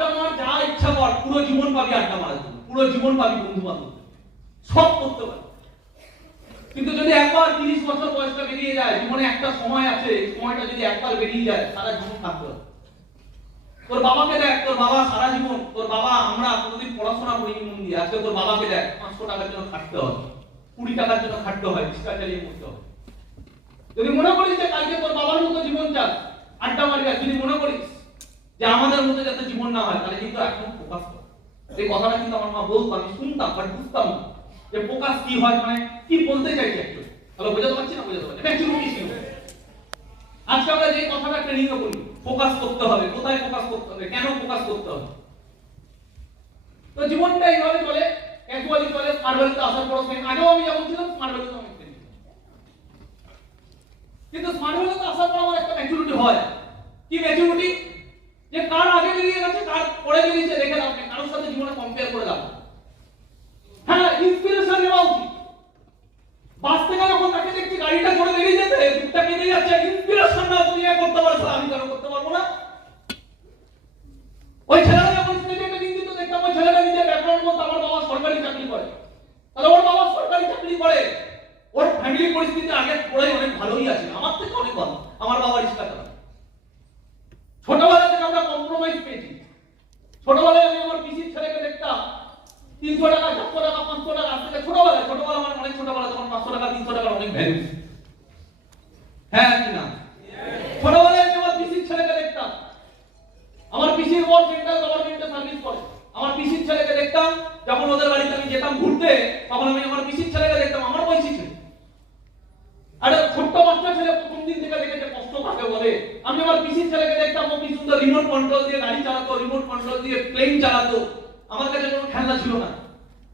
আড্ডা মার, যা ইচ্ছা কর, পুরো জীবন পাবি আড্ডা মারার জন্য, পুরো জীবন পাবি বন্ধু বান্ধব, সব করতে পারবি। কিন্তু যদি একবার 30 বছর বয়সটা বেরিয়ে যায়, জীবনে একটা সময় আছে, সময়টা যদি একবার বেরিয়ে যায়, সারা জীবন থাকতে হবে। তোর বাবাকে দেখ, তোর বাবা সারা জীবন, তোর বাবা, আমরা কোনোদিন পড়াশোনা করিনি মন দিয়ে, আজকে তোর বাবাকে দেখ 500 টাকার জন্য খাটতে হয়, 20 টাকার জন্য খাটতে হয়, রিক্সা চালিয়ে করতে হয়। যদি মনে করিস যে কালকে তোর বাবার মতো জীবন চাস, আড্ডা মারবি, যদি মনে করিস যে আমাদের মতো যাতে জীবন না হয়, তাহলে কিন্তু এখন ফোকাস কর। এই কথাটা কিন্তু আমার মা বলতো, আমি শুনতাম বাট বুঝতাম না যে ফোকাস কি হয়, মানে কি বলতে চাইছে একটু। তাহলে বোঝাতে পারছি না, বোঝাতে পারছি ম্যাক্সিমাম কি ছিল। আজকে আমরা যে কথাটা ট্রেনিং এ বলি, ফোকাস করতে হবে, কোথায় ফোকাস করতে হবে, কেন ফোকাস করতে হবে। তো জীবনটা এইভাবে চলে, ক্যাজুয়ালি চলে। স্মার্ট ভ্যালুতে আসার পর আগেও আমি যেমন ছিলাম, স্মার্ট ভ্যালুতে আমি ছিলাম, কিন্তু স্মার্ট ভ্যালুতে আসার পর আমার একটা ম্যাচুরিটি হয়। কি ম্যাচুরিটি? যে কার আগে বেরিয়ে গেছে, কার পরে বেরিয়েছে দেখে লাভ নেই, কারোর সাথে জীবনে কম্পেয়ার করে লাভ নেই। হ্যাঁ, ইন্সপিরেশন নেওয়া উচিত। বাস থেকে যখন তাকে দেখছি গাড়িটা করে বেরিয়ে যেতে, দুধটা কিনে যাচ্ছে, ইন্সপিরেশন না, তুমি এ করতে পারছো, আমি কেন করতে পারবো না? ওই ছেলেটা যখন স্টেজে নিন্দিত দেখতাম, ওই ছেলেটা নিজের ব্যাকগ্রাউন্ড মধ্যে আমার বাবা সরকারি চাকরি করে, তাহলে ওর বাবা সরকারি চাকরি করে, ওর ফ্যামিলি পরিস্থিতি আগে পড়ে অনেক ভালোই আছে, আমার থেকে অনেক ভালো, আমার বাবা রিক্সা চালায়। ছোটবেলা থেকে আমরা কম্প্রোমাইজ পেয়েছি। ছোটবেলায় আমি আমার পিসির ছেলেকে দেখতাম 300 টাকা, 400 টাকা, 500 টাকা আসতে, ছোটবেলা আমার অনেক ছোটবেলা, তখন 500 টাকা 300 টাকার অনেক ভ্যালু। হ্যাঁ কি না? ছোটবেলায় আমি আমার পিসির ছেলেকে দেখতাম, আমার পিসির বড় সেন্ট্রাল গভর্নমেন্টে সার্ভিস করে, আমার পিসির ছেলেকে দেখতাম যখন ওদের বাড়িতে আমি যেতাম ঘুরতে, তখন আমি আমার পিসির ছেলেকে দেখতাম, আমার বয়সী ছেলে। আরে ছোট্ট বাচ্চা ছেলে প্রথম দিন থেকে দেখেছে কষ্ট কাকে বলে। আমি আমার পিসির ছেলেকে দেখতাম, ও কি সুন্দর রিমোট কন্ট্রোল দিয়ে গাড়ি চালাতো, রিমোট কন্ট্রোল দিয়ে প্লেন চালাতো। আমার কাছে কোনো খেলনা ছিল না।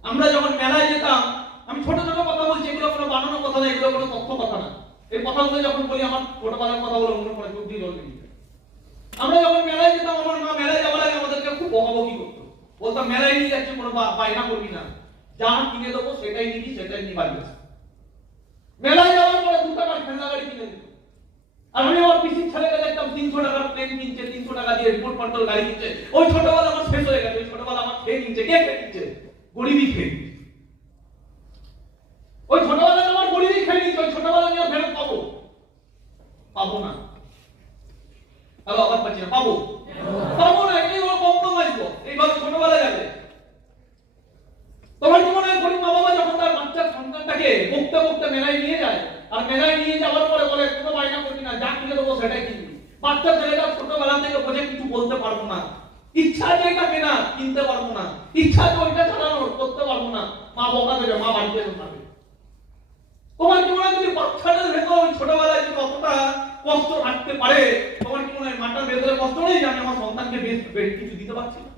আমরা যখন মেলায় যেতাম, আমি ছোট ছোট কথা বলছি, এগুলো কোনো বানানো কথা না, এগুলো কোনো তথ্য কথা না। এই কথাগুলো যখন বলি, আমার ছোটবেলার কথাগুলো মনে পড়ে, চোখ দিয়ে জল বেরিয়ে যায়। আমরা যখন মেলায় যেতাম, আমার মা মেলায় যাওয়ার আগে আমাদেরকে খুব বকাবকি করতো, বলতাম মেলায় নিয়ে যাচ্ছে, কোনো বায়না করবি না, যা কিনে দেবো সেটাই নিবি, সেটাই নিয়ে বাড়ি আসবি। মেলায় যাওয়ার পরে 2 টাকার খেলনা গাড়ি কিনে দিত। আর আমি আমার পিসির ছেলেকে দেখতাম 300 টাকার প্লেন কিনছে, 300 টাকা দিয়ে রিমোট কন্ট্রোল গাড়ি কিনছে। ওই ছোটবেলা আমার শেষ হয়ে গেছে, ওই ছোটবেলা আমার খেয়ে নিচ্ছে। কে খেয়ে নিচ্ছে? গরিবই খেয়ে নিচ্ছে। ওই ছোটবেলায় আমার গরিবই খেয়ে নিচ্ছে, ওই ছোটবেলা আমি আর ফেরত পাবো? পাবো না। হ্যালো, আবার পাচ্ছি না, পাবো? পাবো না। এই হলো কম্প্রোমাইজ। এইভাবে ছোটবেলায় যাবে। তোমার কি মনে হয় গরিব মা বাবা যখন তার বাচ্চার সন্তানটাকে বকতে বকতে মেলায় নিয়ে যায়, আর মেলায় নিয়ে যাওয়ার পরে বলে কোনো বায়না করবি না, যা কিনে দেবো সেটাই কিনবি। বাচ্চা ছেলেটা ছোটবেলা থেকে বোঝে কিছু বলতে পারবো না, ইচ্ছা যে এটা কেনা কিনতে পারবো না, ইচ্ছা যে ওইটা চালানোর করতে পারবো না, মা বকা দেবে, মা বাড়িতে যাবে। তোমার কি মনে হয় যদি বাচ্চাটার ভেতর ওই ছোটবেলায় যদি অতটা কষ্ট রাখতে পারে, তোমার কি মনে হয় মাটার ভেতরে কষ্ট নেই যে আমি আমার সন্তানকে বেশ কিছু দিতে পারছি না?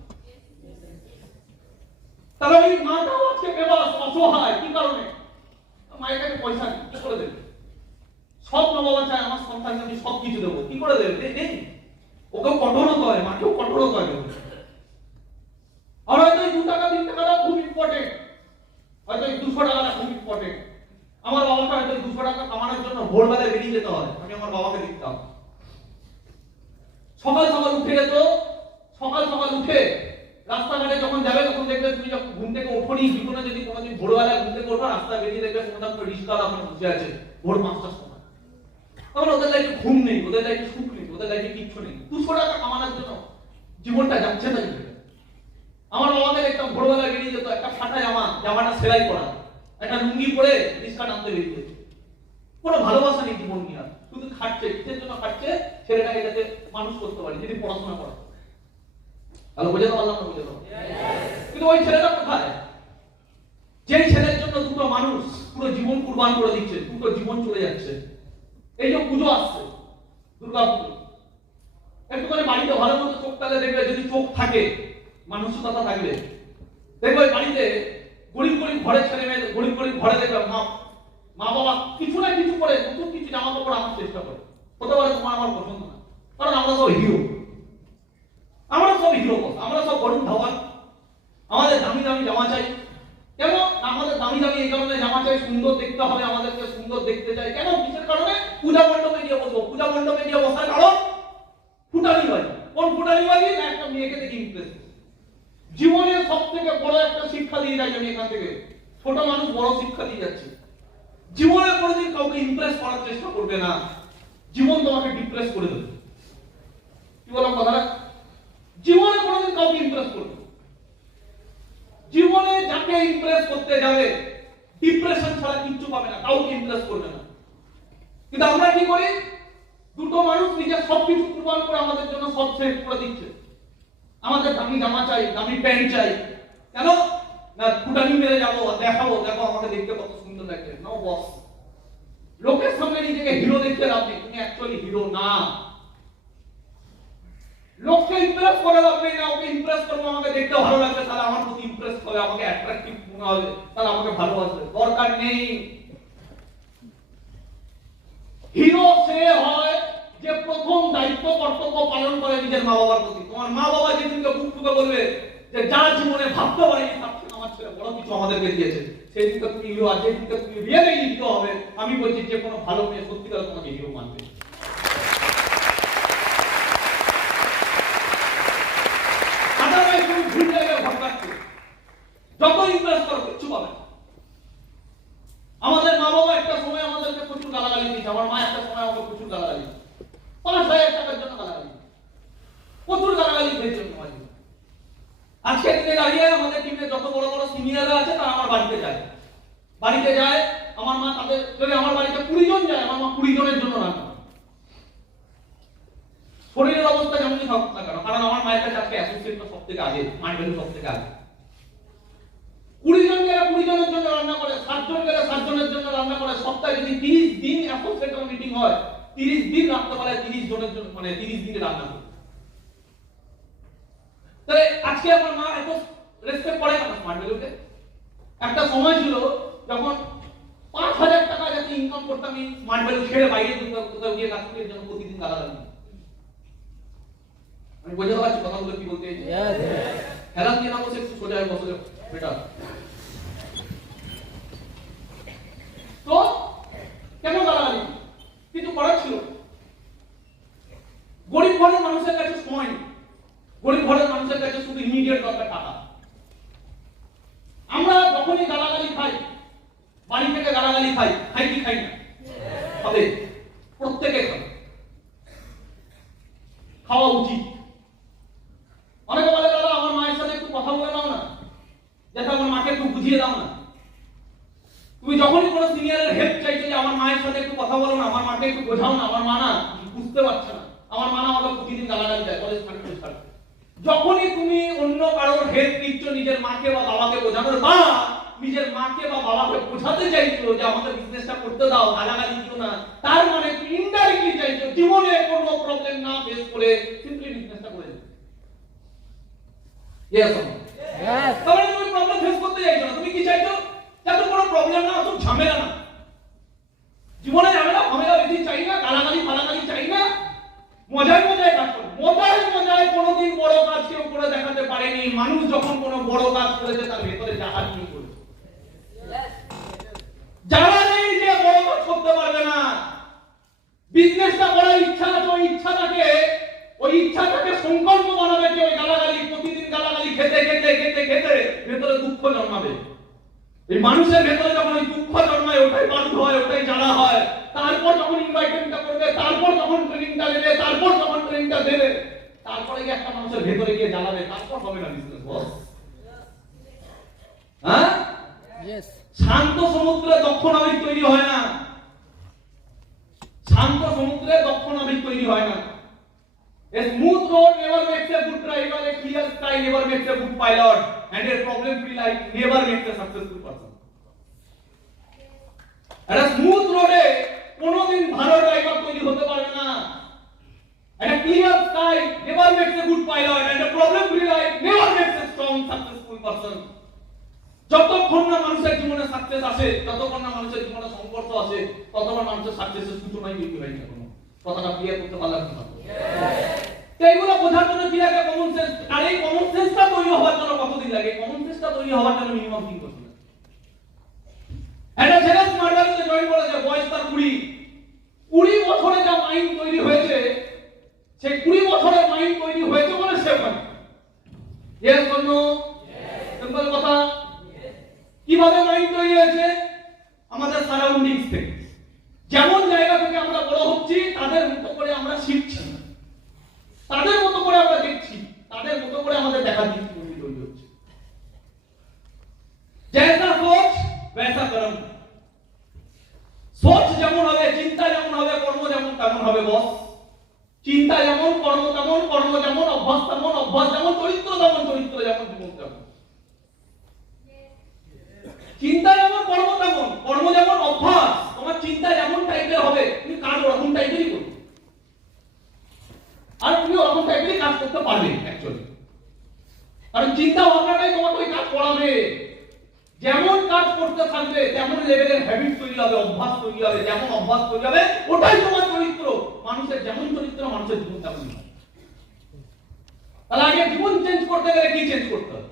তাহলে ওই মাটাও আজকে বেবাস, অসহায়। কি কারণে? মায়ের কাছে পয়সা নেই, কি করে দেবে? সব মা বাবা চায় আমার সন্তানকে আমি সব কিছু দেবো, কি করে দেবে? নেই। ওকেও কঠোর হতে হয়, মাকেও কঠোর হতে হয়। আর হয়তো 2 টাকা 3 টাকাটা খুব ইম্পর্টেন্ট, হয়তো 200 টাকাটা খুব ইম্পর্টেন্ট। আমার বাবাকে হয়তো 200 টাকা কামানোর জন্য ভোরবেলায় বেরিয়ে যেতে হয়। আমি আমার বাবাকে দেখতাম সকাল সকাল উঠে যেত, সকাল সকাল উঠে রাস্তাঘাটে যখন যাবে, তখন দেখবে তুমি যখন ঘুম থেকে ওঠোনি, জীবনে যদি কোনোদিন ভোরবেলায় ঘুম থেকে ওঠো, রাস্তায় বেরিয়ে দেখবে কোনো রিস্কাওয়ালা ওখানে বসে আছে ভোর 5টার সময়। তখন ওদের লাইফে ঘুম নেই, ওদের লাইফে সুখ নেই, ওদের লাইফে কিচ্ছু নেই। 200 টাকা কামানোর জন্য জীবনটা যাচ্ছে তাই। আমার বাবাকে দেখতাম ভোরবেলায় বেরিয়ে যেত, একটা ফাটা জামাটা সেলাই করা, একটা লুঙ্গি পরে রিস্কা টানতে বেরিয়ে যেত। কোনো ভালোবাসা নেই জীবন নিয়ে, শুধু খাটছে, কিসের জন্য খাটছে? ছেলেটাকে যাতে মানুষ করতে পারি, যদি পড়াশোনা করা। তাহলে বোঝাতে পারলাম না? বোঝাতে পারলাম। কিন্তু ওই ছেলেটা কোথায়? যে ছেলের জন্য দুটো মানুষ পুরো জীবন কুরবান করে দিচ্ছে, দুটো জীবন চলে যাচ্ছে। এই যে পুজো আসছে, দুর্গা পুজো, একটু করে বাড়িতে ভালো মতো চোখ তালে দেখবে, যদি চোখ থাকে, মানসিকতা থাকবে, দেখবে বাড়িতে গরিব গরিব ঘরের ছেলে মেয়ে, গরিব গরিব ঘরে দেখবে মা বাবা কিছু না কিছু করে, নতুন কিছু জামা কাপড় আনার চেষ্টা করে। হতে পারে তোমার আমার পছন্দ না, কারণ আমরা সব হিরো, আমরা সব হিরো, আমরা সব বরুণ ধাওয়ান। আমাদের দামি দামি জামা চাই। কেন? আমাদের দামি দামি এই কারণে জামা চাই, সুন্দর দেখতে হবে, আমাদেরকে সুন্দর দেখতে চাই। কেন? কিসের কারণে? পূজা মণ্ডপে গিয়ে বসবো। পূজা মণ্ডপে গিয়ে বসার কারণ ফুটানি বাজি। কোন ফুটানি বাজি? না একটা মেয়ে দেখে দেখে ইমপ্রেস। জীবনের সবথেকে বড় একটা শিক্ষা দিয়ে যাই আমি এখান থেকে, ছোট মানুষ বড় শিক্ষা দিয়ে যাচ্ছে। জীবনে কোনোদিন কাউকে ইমপ্রেস করার চেষ্টা করবে না, জীবন তোমাকে ডিপ্রেস করে দেবে। কি বললাম কথাটা? জীবনে কোনোদিন কাউকে ইমপ্রেস করবে, জীবনে যাকে ইমপ্রেস করতে যাবে ডিপ্রেশন ছাড়া কিচ্ছু পাবে না, কাউকে ইমপ্রেস করবে না। কিন্তু আমরা কি করি, দুটো মানুষ নিজের সবকিছু কুরবান করে আমাদের জন্য সব শেষ করে দিচ্ছে। আমাদের দামি জামা চাই, দামি প্যান্ট চাই, কেন না ফুটানি মেরে যাবো, দেখাবো দেখো আমাকে দেখতে কত সুন্দর লাগছে। নো বস, লোকের সামনে নিজেকে হিরো দেখতে লাভ নেই, তুমি অ্যাকচুয়ালি হিরো না। লোককে ইমপ্রেস করে লাভ নেই, না ওকে ইমপ্রেস করবো, আমাকে দেখতে ভালো লাগছে তাহলে আমার প্রতি ইমপ্রেস হবে, আমাকে অ্যাট্রাকটিভ মনে হবে, তাহলে আমাকে ভালোবাসবে, দরকার নেই। হিরো সে হয় যে প্রথম দায়িত্ব কর্তব্য পালন করে নিজের মা বাবার প্রতি। তোমার মা বাবা যেদিনকে বুক টুকে বলবে যে যা জীবনে ভাবতে পারিনি তার থেকে আমার ছেলে বড় কিছু আমাদেরকে দিয়েছে, সেই দিনকে তুমি হিরো। আর যেদিনকে তুমি রিয়েলি হিরো হবে, আমি বলছি যে কোনো ভালো মেয়ে সত্যিকার তোমাকে হিরো মানবে। আদারওয়াইজ তুমি ভুল জায়গায় ভটকাচ্ছো, যত ইমপ্রেস করো কিচ্ছু পাবে না। আমাদের মা বাবা একটা সময় আমাদেরকে প্রচুর গালাগালি দিয়েছে, আমার মা একটা সময় আমাকে প্রচুর গালাগালি, ৫,০০০ টাকার জন্য গালাগালি, প্রচুর গালাগালি খেয়েছে আমার। আজকে দিনে দাঁড়িয়ে আমাদের টিমে যত বড় বড় সিনিয়ররা আছে তারা আমার বাড়িতে যায়, আমার মা তাদের, যদি আমার বাড়িতে ২০ জন যায় আমার মা ২০ জনের জন্য রান্না করে। শরীরের অবস্থা যেমনই থাকুক না কেন, কারণ আমার মায়ের কাছে আজকে অ্যাসোসিয়েটটা সব থেকে আগে, মাইন্ড সব থেকে আগে। ২০ জন গেলে ২০ জনের জন্য রান্না করে, ৬০ জন গেলে ৬০ জনের জন্য রান্না করে। সপ্তাহে যদি ৩০ দিন অ্যাসোসিয়েটের মিটিং হয়, ৩০ দিন রাত্রেবেলায় ৩০ জনের জন্য, মানে ৩০ দিনে রান্না করে। তাহলে আজকে আমার মা এত রেসপেক্ট করে কেন স্মার্ট ভ্যালুকে? একটা সময় ছিল যখন ৫,০০০ টাকা যাতে ইনকাম করতাম, আমি স্মার্ট ভ্যালু ছেড়ে বাইরে কোথাও গিয়ে কাজ করি, জন্য প্রতিদিন গালাগালি। আমি বোঝাতে পারছি কথাগুলো কি বলতে চাইছি? হেলান দিয়ে না বসে একটু সোজা হয়ে বসে বেটা। তো কেন গালাগালি? কিছু করার ছিল। গরিব ঘরের মানুষের কাছে সময় নেই, গরিব ঘরের মানুষের কাছে শুধু ইমিডিয়েট দরকার টাকা। আমরা যখনই গালাগালি খাই, বাড়ি থেকে গালাগালি খাই, খাই কি খাই না? হবে, প্রত্যেকে খাবে, খাওয়া উচিত। অনেকে বলে দাদা আমার মায়ের সাথে একটু কথা বলে দাও না, যাতে আমার মাকে একটু বুঝিয়ে দাও না। তুমি যখনই কোনো সিনিয়রের হেল্প চাইছো যে আমার মায়ের সাথে একটু কথা বলো না, আমার মাকে একটু বোঝাও না, আমার মা না বুঝতে পারছে না, আমার মা না আমাকে প্রতিদিন গালাগালি দেয়, কলেজ ছাড়তে। যখনই তুমি অন্য কারোর হেল্প নিচ্ছ নিজের মাকে বা বাবাকে বোঝানোর, বা নিজের মাকে বা বাবাকে বোঝাতে চাইছো যে আমাকে বিজনেসটা করতে দাও, গালাগালি দিও না, তার মানে তুমি ইনডাইরেক্টলি চাইছো জীবনে কোনো প্রবলেম না ফেস করে সিম্পলি বিজনেসটা করে দিতে। ইয়েস ইয়েস, তাহলে তুমি প্রবলেম ফেস করতে চাইছো না, তুমি কি চাইছো? যাতে কোনো প্রবলেম না আসুক, ঝামেলা না, জীবনে ঝামেলা বেশি চাই না, গালাগালি ফালাগালি চাই না, মজায় মজায় কাজ করো। মজায় কোনোদিন বড় কাজ কেউ করে দেখাতে পারেনি। মানুষ যখন কোনো বড় কাজ করেছে তার ভেতরে জাহাজ নিয়ে করেছে। যারা নেই যে বড় কাজ করতে পারবে না, বিজনেসটা করার ইচ্ছা আছে, ওই ইচ্ছাটাকে সংকল্প বানাবে যে ওই গালাগালি, প্রতিদিন গালাগালি খেতে খেতে খেতে খেতে ভেতরে দুঃখ জন্মাবে। এই মানুষের ভেতরে যখন ওই দুঃখ জন্মায়, ওটাই বাধ্য হয়, ওটাই জ্বালা হয়। তারপর যখন ইনভাইটেশনটা করবে, তারপর যখন ট্রেনিংটা নেবে, তারপর যখন ট্রেনিংটা দেবে, তারপরে গিয়ে একটা মানুষের ভেতরে গিয়ে জ্বালাবে, তারপর হবে না বিজনেস বস। হ্যাঁ, শান্ত সমুদ্রে দক্ষ নাবিক তৈরি হয় না, শান্ত সমুদ্রে দক্ষ নাবিক তৈরি হয় না। A smooth road never makes a good driver, a clear sky never makes a good pilot, and a problem-free life never makes a successful person. একটা স্মুথ রোডে কোনোদিন ভালো ড্রাইভার তৈরি হতে পারবে না। And a clear sky never makes a good pilot, and a problem-free life never makes a strong, successful person. যতক্ষণ না মানুষের জীবনে সাকসেস আসে, যতক্ষণ না মানুষের জীবনে সংঘর্ষ আসে, ততক্ষণ মানুষের সাকসেসের সূচনাই তৈরি হয় না। কোনো কথাটা ক্লিয়ার করতে পারলাম না? এইগুলো বোঝার জন্য কি লাগে? Common sense. আর এই কমন সেন্সটা তৈরি হওয়ার জন্য কতদিন লাগে? কমন সেন্সটা তৈরি হওয়ার জন্য মিনিমাম 3 বছর লাগে। একটা ছেলে স্মার্ট ভ্যালুতে জয়েন করেছে, বয়স তার 20 বছরে যা মাইন্ড তৈরি হয়েছে, সেই 20 বছরের মাইন্ড তৈরি হয়েছে বলে সে পারে। Yes or no? সিম্পল কথা। কিভাবে মাইন্ড তৈরি হয়েছে? আমাদের সারাউন্ডিংস থেকে। যেমন জায়গা থেকে আমরা বড় হচ্ছি তাদের মতো করে আমরা শিখছি, তাদের মতো করে আমরা দেখছি, তাদের মতো করে আমাদের দেখার দৃষ্টিভঙ্গি তৈরি হচ্ছে। जैसा सोच वैसा कर्म। সোচ যেমন হবে, চিন্তা যেমন হবে, কর্ম যেমন তেমন হবে বস। চিন্তা যেমন, কর্ম তেমন, কর্ম যেমন, অভ্যাস তেমন, অভ্যাস যেমন, চরিত্র তেমন, চরিত্র যেমন, জীবন তেমন। চিন্তা যেমন, কর্ম তেমন, কর্ম যেমন, অভ্যাস। তোমার চিন্তা যেমন টাইপের হবে তুমি কাজ ওরকম টাইপেরই করবে, আর তুমি ওরকম টাইপেরই কাজ করতে পারবে অ্যাকচুয়ালি। কারণ চিন্তা ভাবনাটাই তোমাকে ওই কাজ করাবে। যেমন কাজ করতে থাকবে তেমন লেভেলের হ্যাবিট তৈরি হবে, অভ্যাস তৈরি হবে। যেমন অভ্যাস তৈরি হবে ওটাই তোমার চরিত্র। মানুষের যেমন চরিত্র মানুষের জীবন তেমনই হবে। তাহলে আগে জীবন চেঞ্জ করতে গেলে কি চেঞ্জ করতে হবে?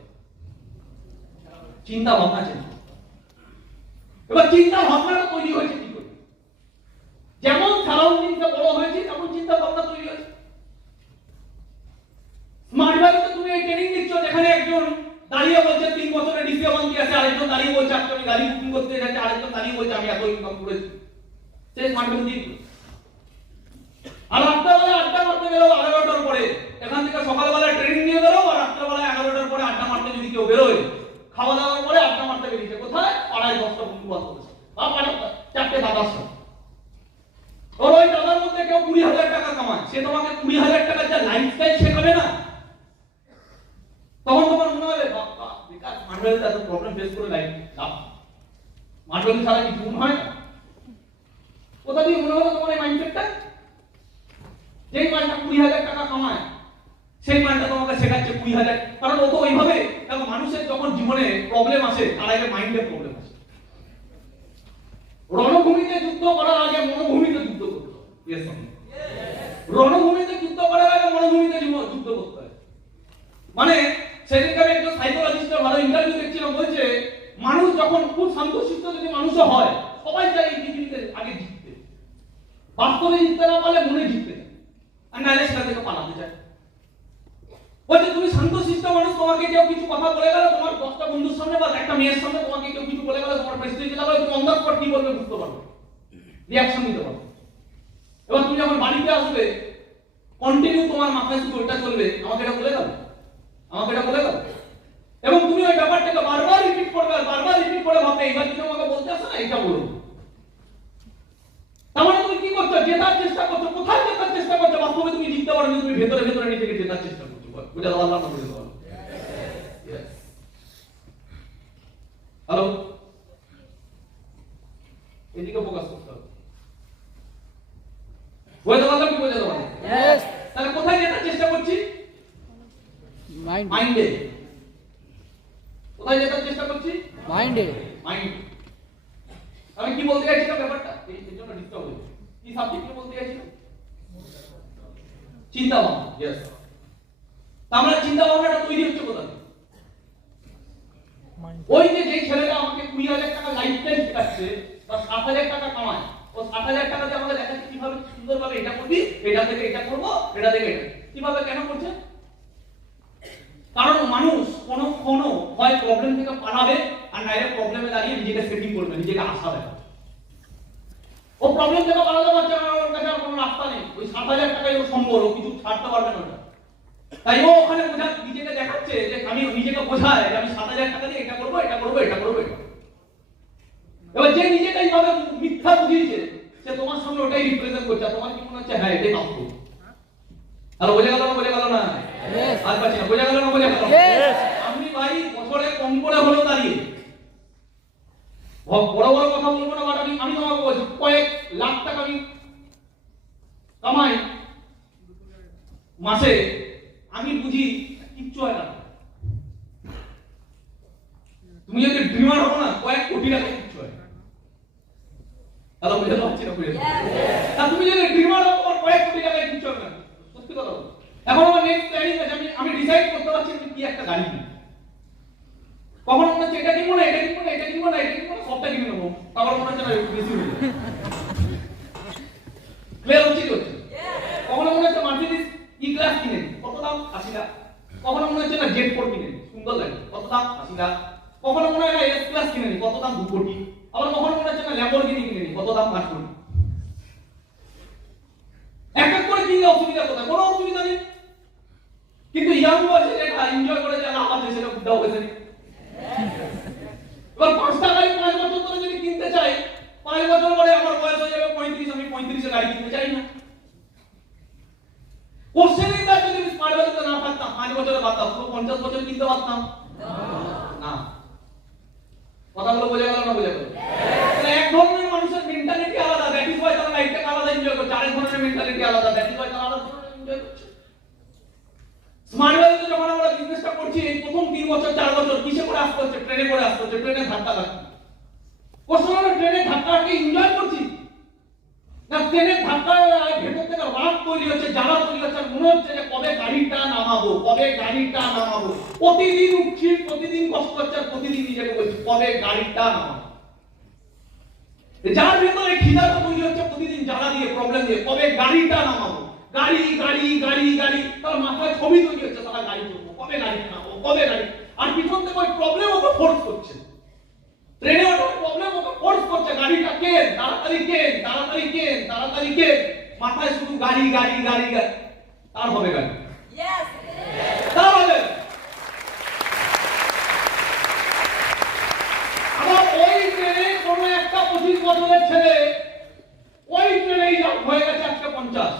চিন্তা ভাবনা চেঞ্জ করতে হবে। এবার চিন্তা ভাবনাটা তৈরি হয়েছে কি করে? যেমন সারাউন্ডিংটা বড় হয়েছে তেমন চিন্তা ভাবনা তৈরি হয়েছে। স্মার্ট ভ্যালিতে তুমি এই ট্রেনিং দিচ্ছ, যেখানে একজন দাঁড়িয়ে বলছে 3 বছরের ডিসিও বান্তি আছে, আরেকজন দাঁড়িয়ে বলছে আজকে আমি গাড়ি বুকিং করতে যাচ্ছি, আরেকজন দাঁড়িয়ে বলছে আমি এত ইনকাম করেছি। সে স্মার্ট ভ্যালি দিয়ে আর রাত্রেবেলা আড্ডা মারতে গেলেও 11টার পরে, এখান থেকে সকালবেলা ট্রেনিং নিয়ে গেলেও আর রাত্রেবেলা 11টার পরে আড্ডা মারতে যদি কেউ বেরোয়, খাওয়া দাওয়ার পরে আড্ডা মারতে বেরিয়েছে কোথায়? পাড়ায় 10টা বন্ধু বান্ধব আছে বা পাড়ায় 4টে দাদার সাথে। ওর ওই দাদার মধ্যে কেউ 20,000 টাকা কামায়, সে তোমাকে 20,000 টাকার যা লাইফস্টাইল শেখাবে না, তখন তোমার মনে হবে বাবা বেকার মার্বেল এত প্রবলেম ফেস করে লাইফ লাভ, মার্বেল ছাড়া কি গুণ হয় না? কোথা দিয়ে মনে হলো তোমার এই মাইন্ডসেটটা? যেই মাইন্ডটা 20,000 টাকা কামায় সেই মাইন্ডটা তোমাকে শেখাচ্ছে 20,000। কারণ ও তো ওইভাবে, দেখো মানুষের যখন জীবনে প্রবলেম আসে তার আগে মাইন্ডে প্রবলেম আসে। রণভূমিতে যুদ্ধ করার আগে মনোভূমিতে যুদ্ধ করতে হবে। Yes sir. রণভূমিতে যুদ্ধ করার আগে মনোভূমিতে যুদ্ধ করতে হয়। মানে সেদিনকে আমি একজন সাইকোলজিস্টের ভালো ইন্টারভিউ দেখছিলাম, বলছে মানুষ যখন খুব শান্তশিষ্ট যদি মানুষও হয়, সবাই চায় এই পৃথিবীতে আগে জিততে, বাস্তবে জিততে না পারলে মনে জিততে চায়, আর নাহলে সেটা থেকে পালাতে চায়। বলছে তুমি শান্তশিষ্ট মানুষ, তোমাকে কেউ কিছু কথা বলে গেল, তোমার 10টা বন্ধুর সামনে বা একটা মেয়ের সামনে তোমাকে কেউ কিছু বলে গেল, তোমার প্রেস্টিজ লাগলো, তুমি অন দ্য স্পট কি বলবে বুঝতে পারবে, রিঅ্যাকশন দিতে পারবে। এবার তুমি যখন বাড়িতে আসবে কন্টিনিউ তোমার মাথায় শুধু ওটা চলবে, আমাকে এটা বলে গেল, আমাকে এটা বলে গেল, এবং তুমি ওই ব্যাপারটাকে বারবার রিপিট করবে, আর বারবার রিপিট করে ভাববে এবার তুমি আমাকে বলতে আসো না এটা বলবো। তার মানে তুমি কি করছো? জেতার চেষ্টা করছো। কোথায় জেতার চেষ্টা করছো? বাস্তবে তুমি জিততে পারো না, তুমি ভেতরে ভেতরে নিজেকে জেতার চেষ্টা করছো। বুঝা গেল? আল্লাহ বুঝে গেল। হ্যালো, এদিকে ফোকাস করতে হবে। বুঝতে পারলাম কি বুঝতে পারলাম? यस। তাহলে কোথায় জেতার চেষ্টা করছি? মাইন্ডে। কোথায় জেতার চেষ্টা করছি? মাইন্ডে। মাইন্ড। আমি কি বলতে চাইছিলাম ব্যাপারটা এই জন্য ডিস্টার্ব হলো। কি সাবজেক্টে বলতে চাইছিলাম? চিন্তা ভাবনা। यस। আমরা চিন্তা ভাবনাটা তৈরি হচ্ছে কোথায়? ওই যে যেই ছেলেটা আমাকে 20,000 টাকা লাইফস্টাইল শেখাচ্ছে বা 7,000 টাকা কামায়, ও 7,000 টাকা দিয়ে আমাকে দেখাচ্ছে কিভাবে সুন্দরভাবে এটা করবি, এটা থেকে এটা করব, এটা থেকে এটা। কিভাবে কেন করছে? কারণ মানুষ কোনো হয় প্রবলেম থেকে পালাবে, আর নাইলে প্রবলেমে দাঁড়িয়ে নিজেকে সেটিং করবে, নিজেকে আশা দেখাবে। ও প্রবলেম থেকে পালাতে পারছে না, ওর কাছে আর কোনো রাস্তা নেই। ওই 7,000 টাকাই ওর সম্বল, ও কিছু ছাড়তে পারবে না ওটা। তাই ও ওখানে নিজেকে দেখাচ্ছে যে আমি নিজেকে বোঝায় যে আমি 7,000 টাকা দিয়ে এটা করবো, এটা করবো, এটা করবো, এটা। এবার যে নিজেকে এইভাবে মিথ্যা বুঝিয়েছে সে তোমার সামনে ওটাই রিপ্রেজেন্ট করছে, তোমার কি মনে হচ্ছে হ্যাঁ এটাই বাস্তব। তাহলে বোঝা গেল না? বোঝা গেল না? আর পাচ্ছি না। বোঝা গেল না? বোঝা গেল? আমি ভাই বছরে কম করে হলেও দাঁড়িয়ে বড় বড় কথা বলবো না, বাট আমি তোমাকে বলছি কয়েক লাখ টাকা আমি কামাই মাসে, আমি বুঝি কিচ্ছু হয় না। তুমি যদি ড্রিমার হবো না, কয়েক কোটি টাকা কিচ্ছু হয়। তাহলে বুঝতে পারছি না? বুঝে তুমি যদি ড্রিমার হবো, তোমার কয়েক কোটি টাকা কিচ্ছু হবে না। সত্যি কথা বলো। এখন আমার নেক্সট প্ল্যানিং আছে, আমি ডিসাইড করতে পারছি আমি কি একটা গাড়ি কিনবো। কখন মনে হচ্ছে এটা কিনবো না, এটা কিনবো না, এটা কিনবো না, এটা কিনবো না, সবটা কিনে নেবো। তারপর মনে হচ্ছে না বেশি হয়ে যাবে। ক্লিয়ার হচ্ছে কি হচ্ছে? কখনো মনে হচ্ছে মার্সিডিজ ই ক্লাস কিনে কত দাম? 80 লাখ। কখনো মনে হচ্ছে না জেড 4 কিনে নি, সুন্দর লাগে, কত দাম 80 লাখ। কখনো মনে হয় না এস ক্লাস কিনে নি, কত দাম 2 কোটি। আবার কখনো মনে হচ্ছে না ল্যাম্বরগিনি কিনে নি, কত দাম 5 কোটি। এক এক করে কিনলে অসুবিধা কোথায়? কোনো অসুবিধা নেই, কিন্তু ইয়াং বয়সে যেটা এনজয় করে যারা আছে সেটা বুঝাও হয়েছে। এবার 5 টাকায় 5 বছর ধরে যদি কিনতে চাই, 5 বছর পরে আমার বয়স হয়ে যাবে 35, আমি 35 এ গাড়ি কিনতে চাই না। কোশ্চেনই না, যদি আমি স্মার্ট ভ্যালুতে না থাকতাম 5 বছরে বাদতাম, পুরো 50 বছর কিনতে পারতাম না। কথাগুলো বোঝা গেল না? বোঝা গেল? তাহলে এক ধরনের মানুষের মেন্টালিটি আলাদা, দ্যাট ইজ ওয়াই তারা লাইফটাকে আলাদা এনজয় করছে। আরেক ধরনের মেন্টালিটি আলাদা, দ্যাট ইজ ওয়াই তারা আলাদা ধরনের এনজয় করছে। স্মার্ট ভ্যালুতে যখন আমরা বিজনেসটা করছি, এই প্রথম 3 বছর 4 বছর কিসে করে আসতে হচ্ছে? ট্রেনে করে আসতে হচ্ছে, ট্রেনে ধাক্কা লাগছে। কোশ্চেন হলো ট্রেনে ধাক্কাকে এনজয় করছি না ট্রেনের ধাক্কায় ভেতর থেকে রাগ তৈরি হচ্ছে, জ্বালা তৈরি হচ্ছে, মনে হচ্ছে যে কবে গাড়িটা নামাবো, কবে গাড়িটা নামাবো। প্রতিদিন উঠছি, প্রতিদিন কষ্ট হচ্ছে, আর প্রতিদিন নিজেকে বলছি কবে গাড়িটা নামাবো। যার ভেতরে খিদাটা তৈরি হচ্ছে প্রতিদিন জ্বালা দিয়ে, প্রবলেম দিয়ে, কবে গাড়িটা নামাবো। গাড়ি গাড়ি গাড়ি গাড়ি, তার মাথায় ছবি তৈরি হচ্ছে, তারা গাড়ি চলবো, কবে গাড়ি নামাবো, কবে গাড়ি। আর পিছন থেকে ওই প্রবলেম ওকে ফোর্স করছে, ট্রেনে ওটা প্রবলেম ওকে ফোর্স করছে, গাড়িটা কেন, তাড়াতাড়ি কেন, তাড়াতাড়ি কেন, তাড়াতাড়ি কেন। মাথায় শুধু গাড়ি গাড়ি গাড়ি গাড়ি। তার হবে গাড়ি, তার হবে। আবার ওই ট্রেনে কোনো একটা 25 বছরের ছেলে ওই ট্রেনেই জাম্প হয়ে গেছে আজকে 50,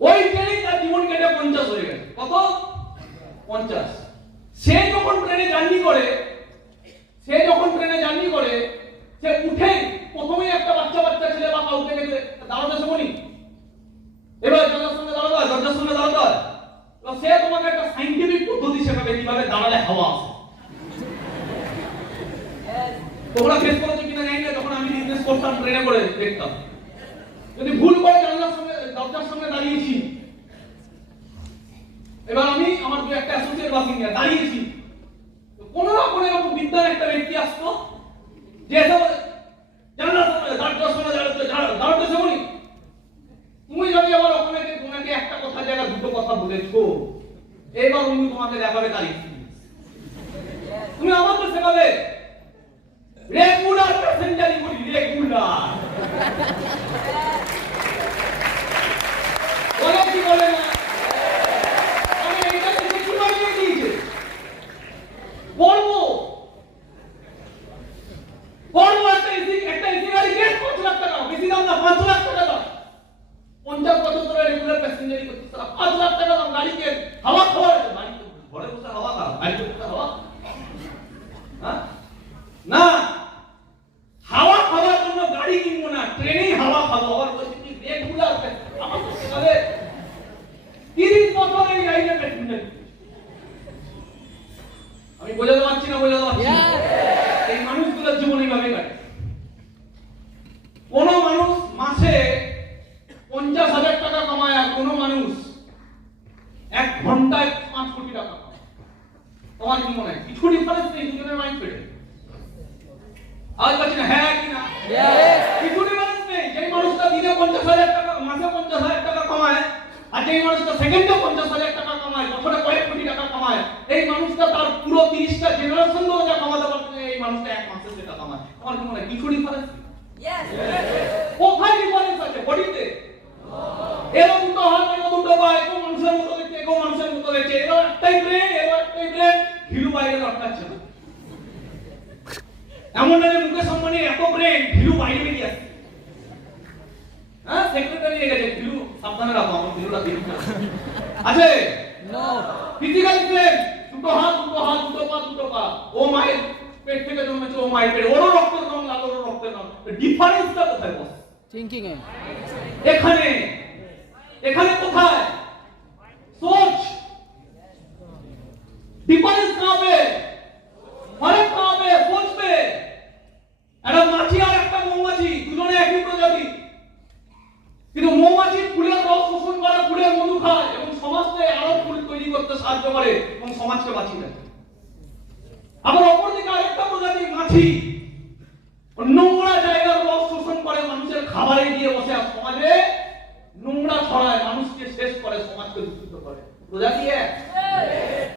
ওই ট্রেনেই তার জীবন কেটে 50 হয়ে গেছে। কত? 50। সে যখন ট্রেনে জার্নি করে, সে উঠে প্রথমেই একটা বাচ্চা ছেলে বা কাউকে দেখে দাঁড়াতে শোনি, এবার দরজার সামনে দাঁড়াতে হয়। সে তোমাকে একটা সাইন্টিফিক পদ্ধতি শেখাবে কিভাবে দাঁড়ালে হাওয়া আসে। তোমরা ফেস করেছো কিনা জানি না, যখন আমি বিজনেস করতাম ট্রেনে করে দেখতাম, যদি ভুল করে দরজার সামনে দাঁড়িয়েছি, এবার আমি আমার দু একটা অ্যাসোসিয়েট বাসিং নিয়ে দাঁড়িয়েছি, কোনো না কোনো এরকম বিদ্যার একটা ব্যক্তি আসতো যে জানলার সামনে দরজার সামনে দাঁড়াতে শোনি। তুমি যদি আবার ওখানে তোমাকে একটা কথা জায়গা দুটো কথা বলেছো, এবার উনি তোমাকে দেখাবে তার এক্সপেরিয়েন্স, তুমি আমাকে শেখাবে রেগুলার প্যাসেঞ্জারি করি, রেগুলার বলে কি বলে না। আমি এটা থেকে কি বানিয়ে দিয়েছে বলবো একটা এসি গাড়ি কেন 5 লাখ টাকা, বেশি দাম না, 5 লাখ টাকা দাম। 50 বছর ধরে রেগুলার প্যাসেঞ্জারি করছিস, 5 লাখ টাকা দাম গাড়ি কে হাওয়া খাওয়া, গাড়ি ঘরে বসে হাওয়া খা, গাড়ি বসে হাওয়া, হ্যাঁ না, হাওয়া খাওয়ার জন্য গাড়ি কিনবো না, ট্রেনেই হাওয়া খাবো। আবার বলছি কি রেগুলার আমার তো সেভাবে 30 বছর এই লাইনে প্যাসেঞ্জারি। আমি বোঝাতে পারছি না? এই মানুষগুলোর জীবন এইভাবে কাটে। কোন মানুষ মাসে 50,000 টাকা কামায়, আর কোন মানুষ 1 ঘন্টায় 5 কোটি টাকা কামায়। তোমার কি মনে হয় কিছু ডিফারেন্স নেই দুজনের মাইন্ডসেটে? আজ বলছি না হ্যাঁ কি না? কিছু ডিফারেন্স নেই। যেই মানুষটা দিনে 50,000 টাকা, মাসে 50,000 টাকা কামায়, আর যেই মানুষটা সেকেন্ডে 50,000 টাকা কামায়, বছরে কয়েক কোটি টাকা কামায়, এই মানুষটা তার পুরো 30টা জেনারেশন ধরে যা কামাতে পারছে, এই মানুষটা 1 মাসে সেটা কামায়। আমার কি মনে হয় কিছু ডিফারেন্স? কোথায় ডিফারেন্স আছে? বডিতে এর দুটো হাত, এর দুটো পা, এরকম মানুষের মতো দেখতে, এরকম মানুষের মতো দেখতে, এর একটাই ব্রেন, ঘিলু বাইরে লটকাচ্ছে না। এমন না যে মুকেশ আম্বানি এত ব্রেন, ঘিলু বাইরে বেরিয়ে আসছে। হ্যাঁ, সেক্রেটারি হয়ে গেছে, ঘিলু সাবধানে রাখো, আমার ঘিলুটা বেরিয়ে আছে। ফিজিক্যাল ব্রেন, দুটো হাত, দুটো পা, ও মায়ের পেট থেকে জন্মেছে, ও মায়ের পেট, ওরও রক্তের রং লাল, ওরও রক্তের রং। ডিফারেন্সটা কোথায় বস? থিংকিং এ। এখানে কোথায়? सोच। डिफरेंस कहां पे? फर्क कहां पे? सोच पे। একটা মাছি আর একটা মৌমাছি দুজনে একই প্রজাতি, কিন্তু মৌমাছি ফুলের রস শোষণ করে, ফুলের মধু খায় এবং সমাজকে আরো ফুল তৈরি করতে সাহায্য করে এবং সমাজকে বাঁচিয়ে রাখে। আবার অপরদিকে আরেকটা প্রজাতি মাছি নোংরা জায়গার রস শোষণ করে, মানুষের খাবারে গিয়ে বসে আর সমাজে নোংরা ছড়ায়, মানুষকে শেষ করে, সমাজকে দূষিত করে। প্রজাতি এক